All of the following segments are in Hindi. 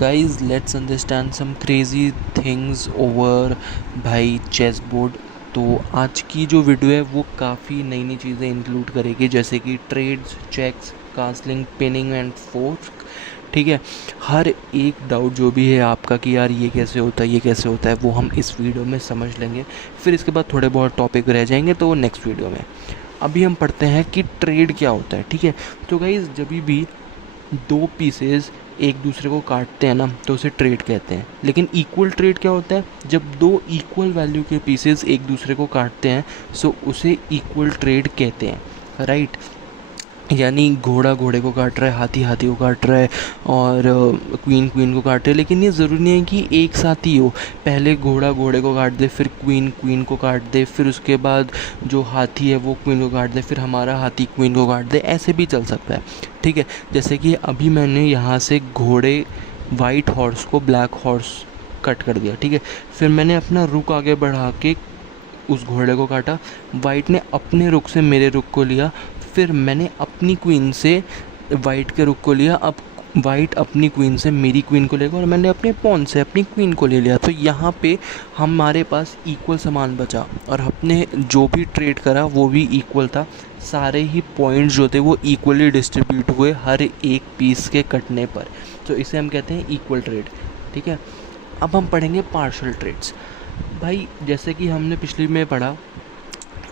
guys, let's understand some crazy things over भाई चेस बोर्ड। तो आज की जो वीडियो है वो काफ़ी नई नई चीज़ें इंक्लूड करेगी, जैसे कि trades, checks, castling, pinning and fork. ठीक है, हर एक डाउट जो भी है आपका कि यार ये कैसे होता है, ये कैसे होता है, वो हम इस वीडियो में समझ लेंगे। फिर इसके बाद थोड़े बहुत टॉपिक रह जाएंगे तो वो नेक्स्ट वीडियो में। अभी हम पढ़ते हैं कि ट्रेड क्या होता है। ठीक है, तो गाइज जब भी दो पीसेस एक दूसरे को काटते हैं ना तो उसे ट्रेड कहते हैं। लेकिन इक्वल ट्रेड क्या होता है? जब दो इक्वल वैल्यू के पीसेस एक दूसरे को काटते हैं सो उसे इक्वल ट्रेड कहते हैं, राइट। यानी घोड़ा घोड़े को काट रहा है, हाथी हाथी को काट रहा है और क्वीन क्वीन को काट रहे हैं। लेकिन ये ज़रूरी नहीं है कि एक साथ ही हो। पहले घोड़ा घोड़े को काट दे, फिर क्वीन क्वीन को काट दे, फिर उसके बाद जो हाथी है वो क्वीन को काट दे, फिर हमारा हाथी क्वीन को काट दे, ऐसे भी चल सकता है। ठीक है, जैसे कि अभी मैंने यहाँ से घोड़े वाइट हॉर्स को ब्लैक हॉर्स कट कर दिया। ठीक है, फिर मैंने अपना रुख आगे बढ़ा के उस घोड़े को काटा, वाइट ने अपने रुख से मेरे रुख को लिया, फिर मैंने अपनी क्वीन से वाइट के रुख को लिया, अब वाइट अपनी क्वीन से मेरी क्वीन को लेगा और मैंने अपने पॉन से अपनी क्वीन को ले लिया। तो यहाँ पे हमारे पास इक्वल सामान बचा और अपने जो भी ट्रेड करा वो भी इक्वल था। सारे ही पॉइंट्स जो थे वो इक्वली डिस्ट्रीब्यूट हुए हर एक पीस के कटने पर। तो इसे हम कहते हैं इक्वल ट्रेड। ठीक है, अब हम पढ़ेंगे पार्शियल ट्रेड्स। भाई जैसे कि हमने पिछली में पढ़ा,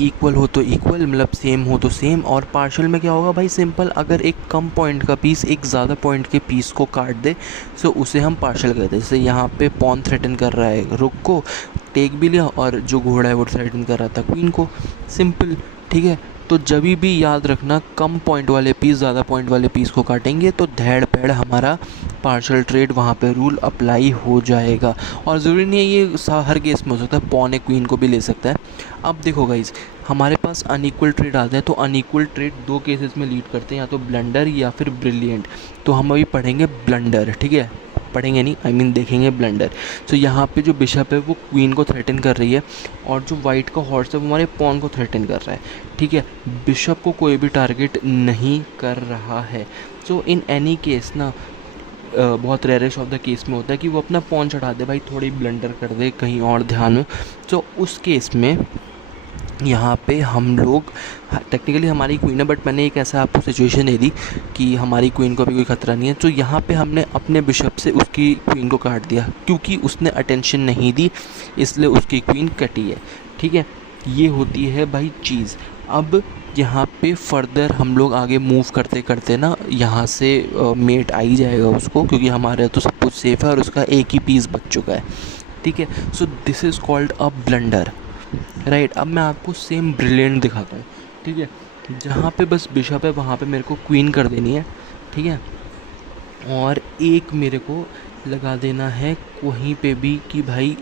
इक्वल हो तो इक्वल मतलब सेम हो तो सेम। और पार्शियल में क्या होगा भाई? सिंपल, अगर एक कम पॉइंट का पीस एक ज़्यादा पॉइंट के पीस को काट दे तो उसे हम पार्शियल कहते हैं। जैसे यहाँ पे पॉन थ्रेटन कर रहा है रुक को, टेक भी लिया, और जो घोड़ा है वो थ्रेटन कर रहा था क्वीन को। सिंपल, ठीक है। तो जब भी याद रखना, कम पॉइंट वाले पीस ज़्यादा पॉइंट वाले पीस को काटेंगे तो धैड़ पैड़ हमारा पार्शियल ट्रेड वहाँ पे रूल अप्लाई हो जाएगा। और ज़रूरी नहीं है ये हर केस में हो सकता है, पॉन एक क्वीन को भी ले सकता है। अब देखो गाइज, हमारे पास अनइक्वल ट्रेड आता है तो अनइक्वल ट्रेड दो केसेस में लीड करते हैं, या तो ब्लंडर या फिर ब्रिलियंट। तो हम अभी पढ़ेंगे ब्लंडर। ठीक है, पढ़ेंगे नहीं, आई मीन देखेंगे ब्लंडर। तो यहाँ पे जो बिशप है वो क्वीन को थ्रेटन कर रही है और जो वाइट का हॉर्स है वो हमारे पॉन को थ्रेटन कर रहा है। ठीक है, बिशप को कोई भी टारगेट नहीं कर रहा है। सो इन एनी केस ना, बहुत रेयरेस्ट ऑफ द केस में होता है कि वो अपना पॉन चढ़ा दे, भाई थोड़ी ब्लंडर कर दे, कहीं और ध्यान हो। तो उस केस में यहाँ पे हम लोग, टेक्निकली हमारी क्वीन है बट मैंने एक ऐसा आपको सिचुएशन दे दी कि हमारी क्वीन को अभी कोई ख़तरा नहीं है, तो यहाँ पे हमने अपने बिशप से उसकी क्वीन को काट दिया क्योंकि उसने अटेंशन नहीं दी, इसलिए उसकी क्वीन कटी है। ठीक है, ये होती है भाई चीज़। अब यहाँ पे फर्दर हम लोग आगे मूव करते करते ना, यहाँ से मेट आ ही जाएगा उसको, क्योंकि हमारे तो सब कुछ सेफ है और उसका एक ही पीस बच चुका है। ठीक है, so this is called a blunder, right. अब मैं आपको सेम ब्रिलियंट दिखाता हूँ। ठीक है, जहाँ पे बस बिशप है वहाँ पे मेरे को क्वीन कर देनी है। ठीक है, और एक मेरे को लगा देना है वहीं पे भी कि भाई,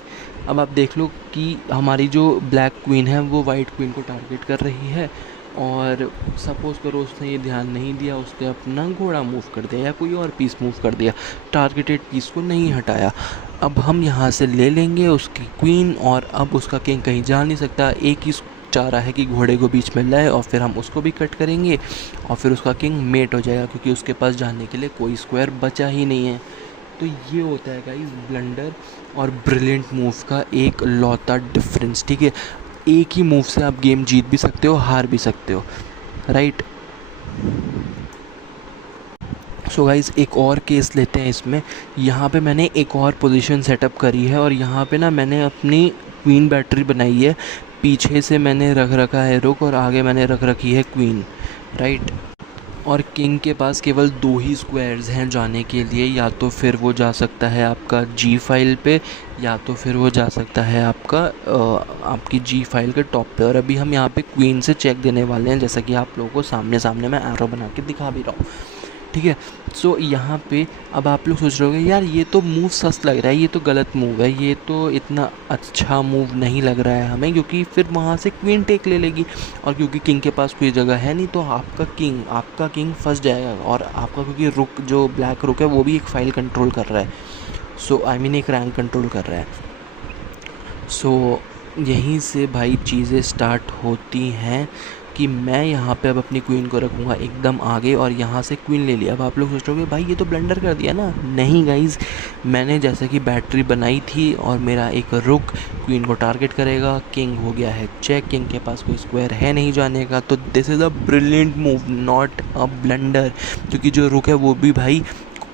अब आप देख लो कि हमारी जो ब्लैक क्वीन है वो वाइट क्वीन को टारगेट कर रही है, और सपोज़ करो उसने ये ध्यान नहीं दिया, उसने अपना घोड़ा मूव कर दिया या कोई और पीस मूव कर दिया, टारगेटेड पीस को नहीं हटाया। अब हम यहाँ से ले लेंगे उसकी क्वीन और अब उसका किंग कहीं जा नहीं सकता। एक ही चाह रहा है कि घोड़े को बीच में लाए और फिर हम उसको भी कट करेंगे और फिर उसका किंग मेट हो जाएगा, क्योंकि उसके पास जाने के लिए कोई स्क्वायर बचा ही नहीं है। तो ये होता है गाइस ब्लंडर और ब्रिलियंट मूव का एक लौता डिफरेंस। ठीक है, एक ही मूव से आप गेम जीत भी सकते हो, हार भी सकते हो, राइट। सो गाइज़ एक और केस लेते हैं इसमें। यहाँ पे मैंने एक और पोजीशन सेटअप करी है और यहाँ पे ना मैंने अपनी क्वीन बैटरी बनाई है। पीछे से मैंने रख रखा है रुक और आगे मैंने रख रखी है क्वीन, राइट। और किंग के पास केवल दो ही स्क्वायर्स हैं जाने के लिए, या तो फिर वो जा सकता है आपका जी फाइल पे, या तो फिर वो जा सकता है आपका आपकी जी फाइल के टॉप पे। और अभी हम यहाँ पे क्वीन से चेक देने वाले हैं, जैसा कि आप लोगों को सामने सामने मैं एरो बना के दिखा भी रहा हूँ। ठीक है, सो यहाँ पे अब आप लोग सोच रहे होंगे यार ये तो मूव सस्त लग रहा है, ये तो गलत मूव है, ये तो इतना अच्छा मूव नहीं लग रहा है हमें, क्योंकि फिर वहाँ से क्वीन टेक ले लेगी और क्योंकि किंग के पास कोई जगह है नहीं तो आपका किंग फंस जाएगा। और आपका क्योंकि रुक जो ब्लैक रुक है वो भी एक फाइल कंट्रोल कर रहा है, सो आई मीन एक रैंक कंट्रोल कर रहा है। सो यहीं से भाई चीज़ें स्टार्ट होती हैं। कि मैं यहाँ पे अब अपनी क्वीन को रखूँगा एकदम आगे और यहाँ से क्वीन ले लिया। अब आप लोग सोच रहे होगे भाई ये तो ब्लंडर कर दिया ना। नहीं गाइज, मैंने जैसे कि बैटरी बनाई थी और मेरा एक रुक क्वीन को टारगेट करेगा, किंग हो गया है चेक, किंग के पास कोई स्क्वायर है नहीं जाने का, तो this is a brilliant move not a blunder. क्योंकि जो रुक है वो भी भाई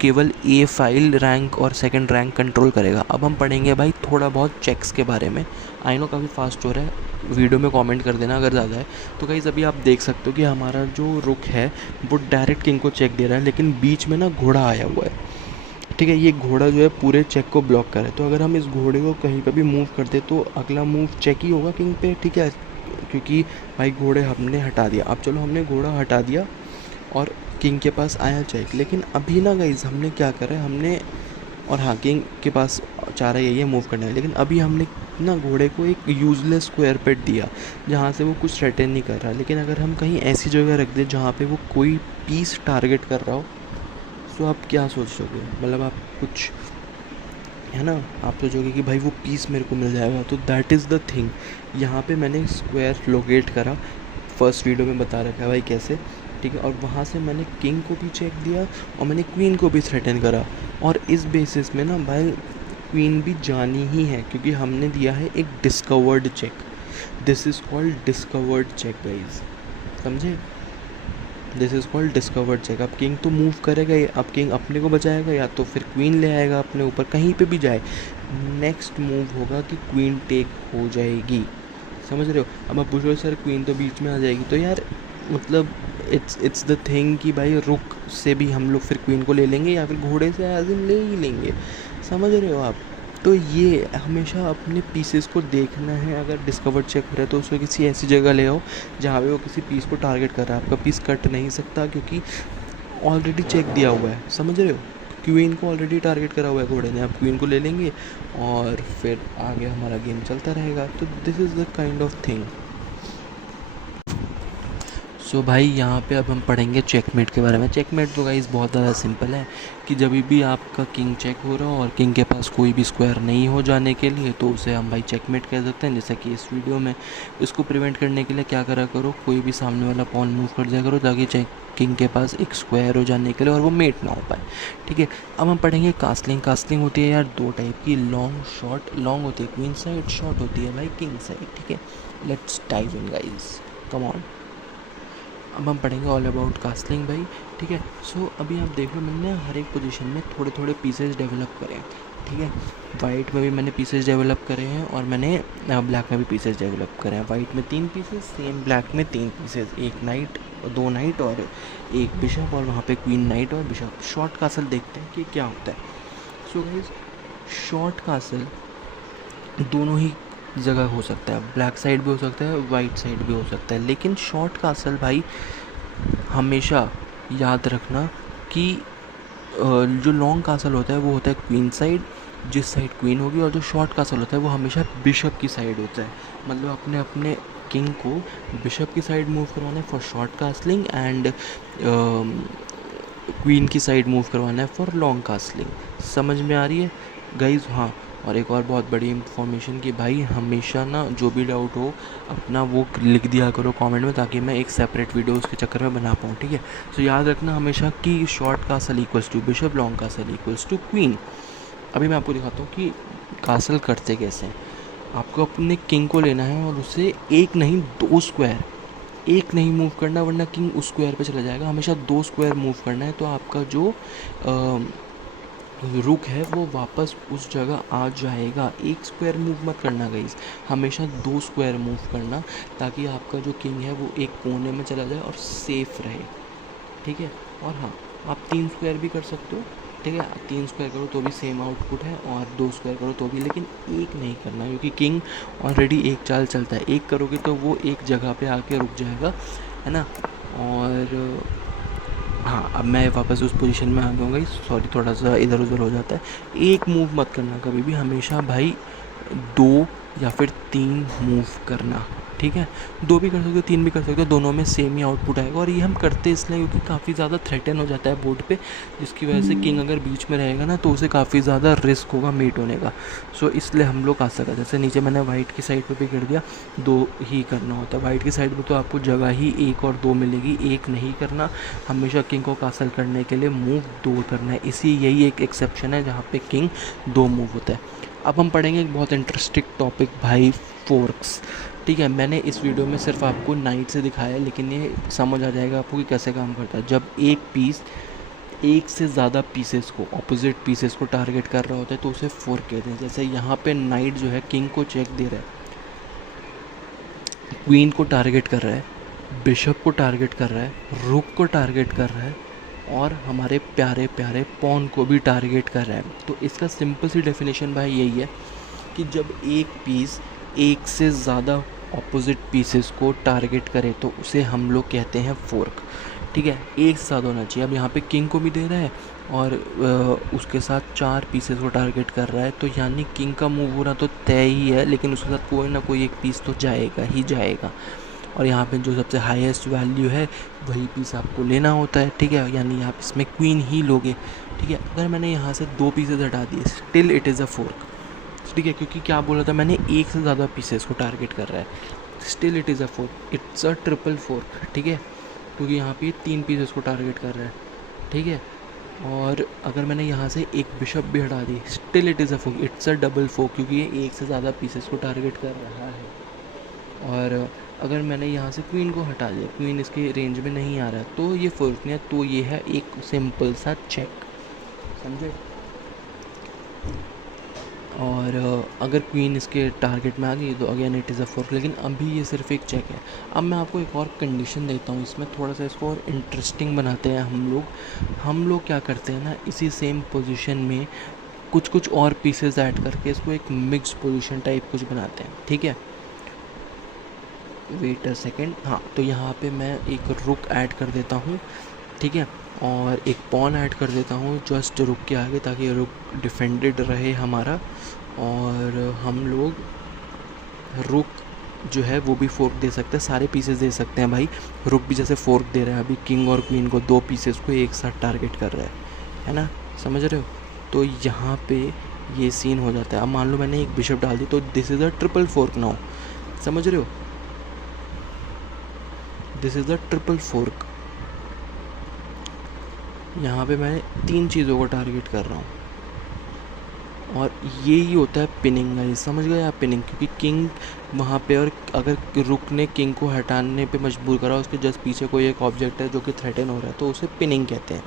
केवल ए फाइल रैंक और सेकंड रैंक कंट्रोल करेगा। अब हम पढ़ेंगे भाई थोड़ा बहुत चेक्स के बारे में। आई नो काफ़ी फास्ट हो रहा है, वीडियो में कमेंट कर देना अगर ज़्यादा है तो। गाइस अभी आप देख सकते हो कि हमारा जो रुक है वो डायरेक्ट किंग को चेक दे रहा है, लेकिन बीच में ना घोड़ा आया हुआ है, ठीक है। ये घोड़ा जो है पूरे चेक को ब्लॉक कर रहा है, तो अगर हम इस घोड़े को कहीं पर भी मूव कर दे तो अगला मूव चेक ही होगा किंग पे, ठीक है। क्योंकि भाई घोड़े हमने हटा दिया। अब चलो हमने घोड़ा हटा दिया और किंग के पास आया चेक, लेकिन अभी ना गाइज हमने क्या करा है, हमने और हाँ किंग के पास चाह रहा यही है मूव करना है, लेकिन अभी हमने ना घोड़े को एक यूजलेस स्क्वायर पेट दिया जहाँ से वो कुछ थ्रेटन नहीं कर रहा। लेकिन अगर हम कहीं ऐसी जगह रख दें जहाँ पे वो कोई पीस टारगेट कर रहा हो, तो आप क्या सोचोगे, मतलब आप कुछ है ना, आप सोचोगे कि भाई वो पीस मेरे को मिल जाएगा। तो दैट इज़ द थिंग। यहाँ पे मैंने स्क्वायर लोकेट करा, फर्स्ट वीडियो में बता रखा है भाई कैसे, ठीक है। और वहाँ से मैंने किंग को भी चेक दिया और मैंने क्वीन को भी थ्रेटन करा, और इस बेसिस में ना भाई क्वीन भी जानी ही है, क्योंकि हमने दिया है एक discovered check. This is called discovered check guys, समझे। This is called discovered check. अब किंग तो मूव करेगा ही, अब किंग अपने को बचाएगा या तो फिर क्वीन ले आएगा अपने ऊपर, कहीं पे भी जाए। नेक्स्ट मूव होगा कि क्वीन टेक हो जाएगी, समझ रहे हो। अब आप पूछो सर क्वीन तो बीच में आ जाएगी, तो यार मतलब इट्स द थिंग कि भाई रुक से भी हम लोग फिर क्वीन को ले लेंगे या फिर घोड़े से एज इन ले ही लेंगे, समझ रहे हो आप। तो ये हमेशा अपने पीसेस को देखना है। अगर डिस्कवर चेक हो रहा है तो उसको किसी ऐसी जगह ले आओ जहाँ पे वो किसी पीस को टारगेट कर रहा है। आपका पीस कट नहीं सकता क्योंकि ऑलरेडी चेक दिया हुआ है, समझ रहे हो। क्वीन को ऑलरेडी टारगेट करा हुआ है घोड़े ने, आप क्वीन को ले लेंगे और फिर आगे हमारा गेम चलता रहेगा। तो this is the kind of thing. So भाई यहाँ पे अब हम पढ़ेंगे चेकमेट के बारे में। चेकमेट तो गाइस बहुत ज़्यादा सिंपल है कि जब भी आपका किंग चेक हो रहा हो और किंग के पास कोई भी स्क्वायर नहीं हो जाने के लिए, तो उसे हम भाई चेकमेट कह सकते हैं। जैसे कि इस वीडियो में इसको प्रिवेंट करने के लिए क्या करा करो, कोई भी सामने वाला पॉन मूव कर दिया करो ताकि किंग के पास एक स्क्वायर हो जाने के लिए और वो मेट ना हो पाए, ठीक है। अब हम पढ़ेंगे कास्लिंग। कास्लिंग होती है यार दो टाइप की, लॉन्ग शॉर्ट। लॉन्ग होती है क्वीन साइड, शॉर्ट होती है भाई किंग साइड, ठीक है। Let's dive in guys, come on. अब हम पढ़ेंगे ऑल अबाउट कास्लिंग भाई, ठीक है। सो अभी आप देख लो मैंने हर एक पोजीशन में थोड़े थोड़े पीसेस डेवलप करे हैं, ठीक है। वाइट में भी मैंने पीसेस डेवलप करे हैं और मैंने ब्लैक में भी पीसेस डेवलप करे हैं। वाइट में 3 पीसेस, सेम ब्लैक में 3 पीसेस, एक नाइट, 2 नाइट और एक बिशप, और वहाँ पे क्वीन नाइट और बिशप। शॉर्ट कासल देखते हैं कि क्या होता है। सो गाइस शॉर्ट कासल दोनों ही जगह हो सकता है, ब्लैक साइड भी हो सकता है, वाइट साइड भी हो सकता है। लेकिन शॉर्ट कासल भाई हमेशा याद रखना कि जो लॉन्ग कासल होता है वो होता है क्वीन साइड, जिस साइड क्वीन होगी, और जो शॉर्ट कासल होता है वो हमेशा बिशप की साइड होता है। मतलब अपने अपने किंग को बिशप की साइड मूव करवाना है for short castling, and queen की साइड मूव करवाना है फॉर लॉन्ग कासलिंग। समझ में आ रही है गाइज। हाँ, और एक और बहुत बड़ी इन्फॉर्मेशन कि भाई हमेशा ना जो भी डाउट हो अपना वो लिख दिया करो कमेंट में, ताकि मैं एक सेपरेट वीडियो उसके चक्कर में बना पाऊँ, ठीक है। तो याद रखना हमेशा कि short castle equals to bishop, long castle equals to queen. अभी मैं आपको दिखाता हूँ कि कासल करते कैसे हैं। आपको अपने किंग को लेना है और उसे एक नहीं 2 स्क्वायर, एक नहीं मूव करना वरना किंग उस स्क्वायर पे चला जाएगा। हमेशा 2 स्क्वायर मूव करना है, तो आपका जो रुक है वो वापस उस जगह आ जाएगा। एक स्क्वायर मूव मत करना गाइस, हमेशा 2 स्क्वायर मूव करना, ताकि आपका जो किंग है वो एक कोने में चला जाए और सेफ रहे, ठीक है। और हाँ, आप 3 स्क्वायर भी कर सकते हो, ठीक है। 3 स्क्वायर करो तो भी सेम आउटपुट है, और 2 स्क्वायर करो तो भी, लेकिन एक नहीं करना, क्योंकि किंग ऑलरेडी एक चाल चलता है। एक करोगे तो वो एक जगह पे आके रुक जाएगा, है ना। और हाँ, अब मैं वापस उस पोजीशन में आ गया हूँ, सॉरी थोड़ा सा इधर उधर हो जाता है। एक मूव मत करना कभी भी, हमेशा भाई 2 या फिर 3 मूव करना, ठीक है, 2 भी कर सकते हो, 3 भी कर सकते हो, दोनों में सेम ही आउटपुट आएगा। और ये हम करते इसलिए क्योंकि काफ़ी ज़्यादा थ्रेटन हो जाता है बोर्ड पे, जिसकी वजह से किंग अगर बीच में रहेगा ना तो उसे काफ़ी ज़्यादा रिस्क होगा मेट होने का। सो इसलिए हम लोग आ सका, जैसे नीचे मैंने वाइट की साइड पे भी कर दिया, 2 ही करना होता है। वाइट की साइड में तो आपको जगह ही 1 और 2 मिलेगी, 1 नहीं करना। हमेशा किंग को कासल करने के लिए मूव 2 करना है, इसी यही एक एक्सेप्शन है जहाँ पे किंग 2 मूव होता है। अब हम पढ़ेंगे एक बहुत इंटरेस्टिंग टॉपिक भाई, फोर्क्स। ठीक है, मैंने इस वीडियो में सिर्फ आपको नाइट से दिखाया है, लेकिन ये समझ आ जाएगा आपको कि कैसे काम करता है। जब एक पीस एक से ज़्यादा पीसेस को, ऑपोजिट पीसेस को टारगेट कर रहा होता है तो उसे फोर्क कहते हैं। जैसे यहाँ पे नाइट जो है किंग को चेक दे रहा है, क्वीन को टारगेट कर रहा है, बिशप को टारगेट कर रहा है, रुक को टारगेट कर रहा है, और हमारे प्यारे प्यारे पॉन को भी टारगेट कर रहा है। तो इसका सिंपल सी डेफिनेशन भाई यही है कि जब एक पीस एक से ज़्यादा ऑपोजिट पीसेस को टारगेट करे तो उसे हम लोग कहते हैं फोर्क। ठीक है, एक से ज़्यादा होना चाहिए। अब यहाँ पे किंग को भी दे रहा है और उसके साथ 4 पीसेस को टारगेट कर रहा है, तो यानी किंग का मूव होना तो तय ही है, लेकिन उसके साथ कोई ना कोई एक पीस तो जाएगा ही जाएगा। और यहाँ पे जो सबसे हाईएस्ट वैल्यू है वही पीस आपको लेना होता है। ठीक है, यानी आप इसमें क्वीन ही लोगे। ठीक है, अगर मैंने यहाँ से 2 पीसेस हटा दिए, still it is a fork. ठीक है, क्योंकि क्या बोला था मैंने, एक से ज़्यादा पीसेस को टारगेट कर रहा है, still it is a fork, it's a triple fork. ठीक है, क्योंकि यहाँ पे 3 पीसेस को टारगेट कर रहा है। ठीक है, और अगर मैंने यहाँ से एक बिशप भी हटा दी, still it is a fork, it's a double fork, क्योंकि ये एक से ज़्यादा पीसेस को टारगेट कर रहा है। और अगर मैंने यहाँ से क्वीन को हटा दिया, क्वीन इसके रेंज में नहीं आ रहा है, तो ये फोर्क नहीं है, तो ये है एक सिंपल सा चेक, समझे। और अगर क्वीन इसके टारगेट में आ गई तो again it is a fork, लेकिन अभी ये सिर्फ एक चेक है। अब मैं आपको एक और कंडीशन देता हूँ, इसमें थोड़ा सा इसको और इंटरेस्टिंग बनाते हैं हम लोग क्या करते हैं ना, इसी सेम पोजीशन में कुछ कुछ और पीसेस ऐड करके इसको एक मिक्स पोजीशन टाइप कुछ बनाते हैं। ठीक है, वेट अ सेकेंड। हाँ, तो यहाँ पे मैं एक रुक ऐड कर देता हूँ। ठीक है, और एक पॉन ऐड कर देता हूँ जस्ट रुक के आगे, ताकि रुक डिफेंडेड रहे हमारा, और हम लोग रुक जो है वो भी फोर्क दे सकते हैं, सारे पीसेस दे सकते हैं भाई। रुक भी जैसे फोर्क दे रहा है, अभी किंग और क्वीन को 2 पीसेस को एक साथ टारगेट कर रहा है ना, समझ रहे हो। तो यहाँ पे ये सीन हो जाता है। अब मान लो मैंने एक बिशप डाल दी, तो this is a triple fork now, समझ रहे हो, this is a triple fork. यहाँ पे मैं 3 चीज़ों को टारगेट कर रहा हूँ, और ये ही होता है पिनिंग गाइस, समझ गए आप, पिनिंग। क्योंकि किंग वहाँ पे, और अगर रुक ने किंग को हटाने पे मजबूर करा, उसके जस्ट पीछे कोई एक ऑब्जेक्ट है जो कि थ्रेटन हो रहा है, तो उसे पिनिंग कहते हैं।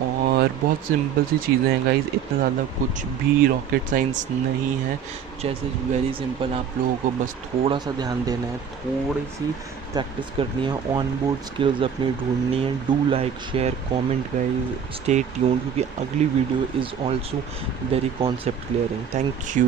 और बहुत सिंपल सी चीज़ें हैं गाइस, इतना ज़्यादा कुछ भी रॉकेट साइंस नहीं है। चेस इज़ वेरी सिंपल, आप लोगों को बस थोड़ा सा ध्यान देना है, थोड़ी सी प्रैक्टिस करनी है, ऑन बोर्ड स्किल्स अपनी ढूंढनी है। Do like, share, comment guys, stay tuned, क्योंकि अगली video is also very concept clearing. Thank you.